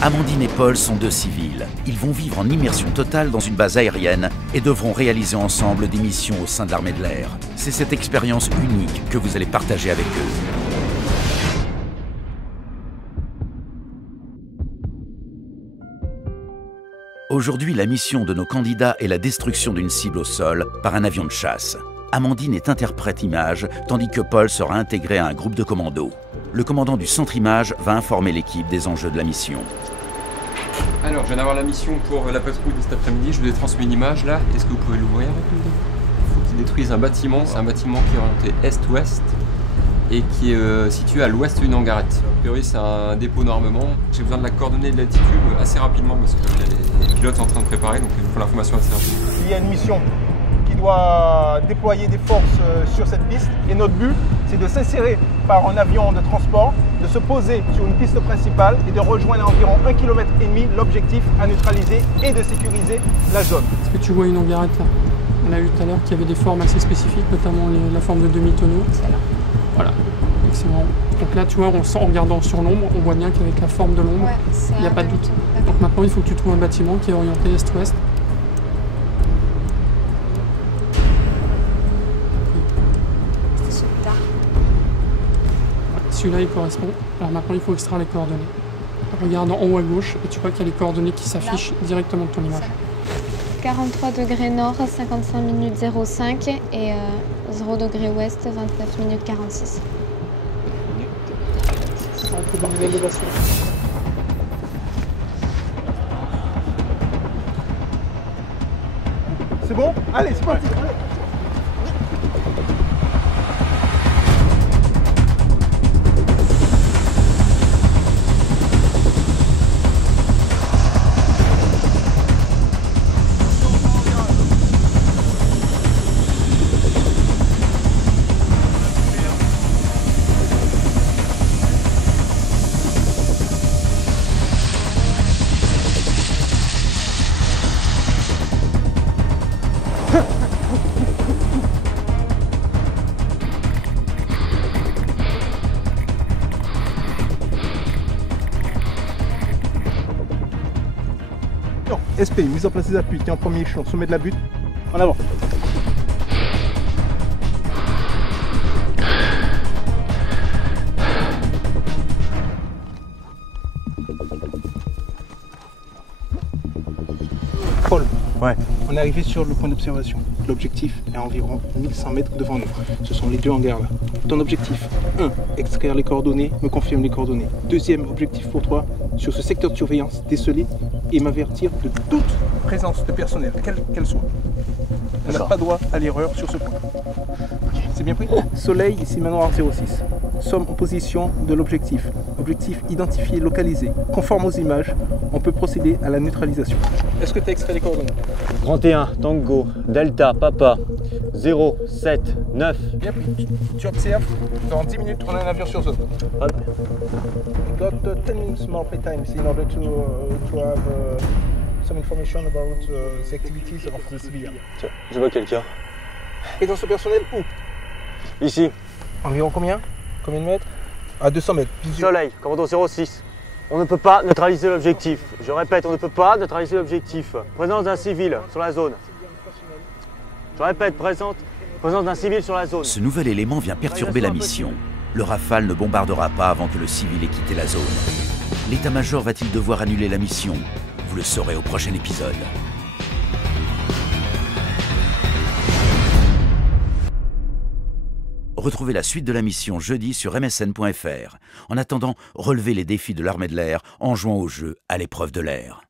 Amandine et Paul sont deux civils. Ils vont vivre en immersion totale dans une base aérienne et devront réaliser ensemble des missions au sein de l'armée de l'air. C'est cette expérience unique que vous allez partager avec eux. Aujourd'hui, la mission de nos candidats est la destruction d'une cible au sol par un avion de chasse. Amandine est interprète image, tandis que Paul sera intégré à un groupe de commando. Le commandant du centre image va informer l'équipe des enjeux de la mission. Alors, je viens d'avoir la mission pour la patrouille de cet après-midi. Je vous ai transmis une image là. Est-ce que vous pouvez l'ouvrir? Il faut qu'ils détruisent un bâtiment. C'est un bâtiment qui est orienté est-ouest et qui est situé à l'ouest d'une hangarette. A priori, c'est un dépôt d'armement. J'ai besoin de la coordonnée de l'altitude assez rapidement parce que les pilotes sont en train de préparer, donc il faut l'information assez rapidement. Il y a une mission qui doit déployer des forces sur cette piste et notre but, c'est de s'insérer par un avion de transport, de se poser sur une piste principale et de rejoindre à environ 1,5 km l'objectif à neutraliser et de sécuriser la zone. Est-ce que tu vois une hangarette là? On a vu tout à l'heure qu'il y avait des formes assez spécifiques, notamment la forme de demi-tonneau. Celle-là. Voilà, excellent. Donc là, tu vois, en regardant sur l'ombre, on voit bien qu'avec la forme de l'ombre, ouais, il n'y a pas de doute. Donc maintenant, il faut que tu trouves un bâtiment qui est orienté est-ouest. Celui-là, il correspond. Alors maintenant, il faut extraire les coordonnées. Regarde en haut à gauche et tu vois qu'il y a les coordonnées qui s'affichent directement de ton image. 43 degrés nord, 55 minutes 05 et 0 degré ouest, 29 minutes 46. On peut donner l'élévation. C'est bon? Allez, c'est parti. SP, mise en place des appuis, tiens en premier échelon, sommet de la butte, en avant. Paul, ouais. On est arrivé sur le point d'observation. L'objectif est à environ 1100 mètres devant nous. Ce sont les deux hangars là. Ton objectif, 1. Extraire les coordonnées, me confirme les coordonnées. Deuxième objectif pour toi, sur ce secteur de surveillance, déceler et m'avertir de toute présence de personnel, quelle qu'elle soit. On n'a pas droit à l'erreur sur ce point. C'est bien pris? Soleil, ici manoir 06. Sommes en position de l'objectif. Objectif identifié, localisé. Conforme aux images, on peut procéder à la neutralisation. Est-ce que tu as extrait les coordonnées? 31, Tango, Delta, Papa, 0, 7, 9. Bien pris. Tu observes, dans 10 minutes, on a un avion sur zone. Voilà. Got 10 minutes more playtime in order to have some information about the activities of the civilians. Tiens, je vois quelqu'un. Et dans ce personnel où? Ici. Environ combien? Combien de mètres? À 200 mètres. Soleil, commando 06. On ne peut pas neutraliser l'objectif. Je répète, on ne peut pas neutraliser l'objectif. Présence d'un civil sur la zone. Je répète, présence d'un civil sur la zone. Ce nouvel élément vient perturber la mission. Le Rafale ne bombardera pas avant que le civil ait quitté la zone. L'état-major va-t-il devoir annuler la mission? Vous le saurez au prochain épisode. Retrouvez la suite de la mission jeudi sur msn.fr. En attendant, relevez les défis de l'armée de l'air en jouant au jeu à l'épreuve de l'air.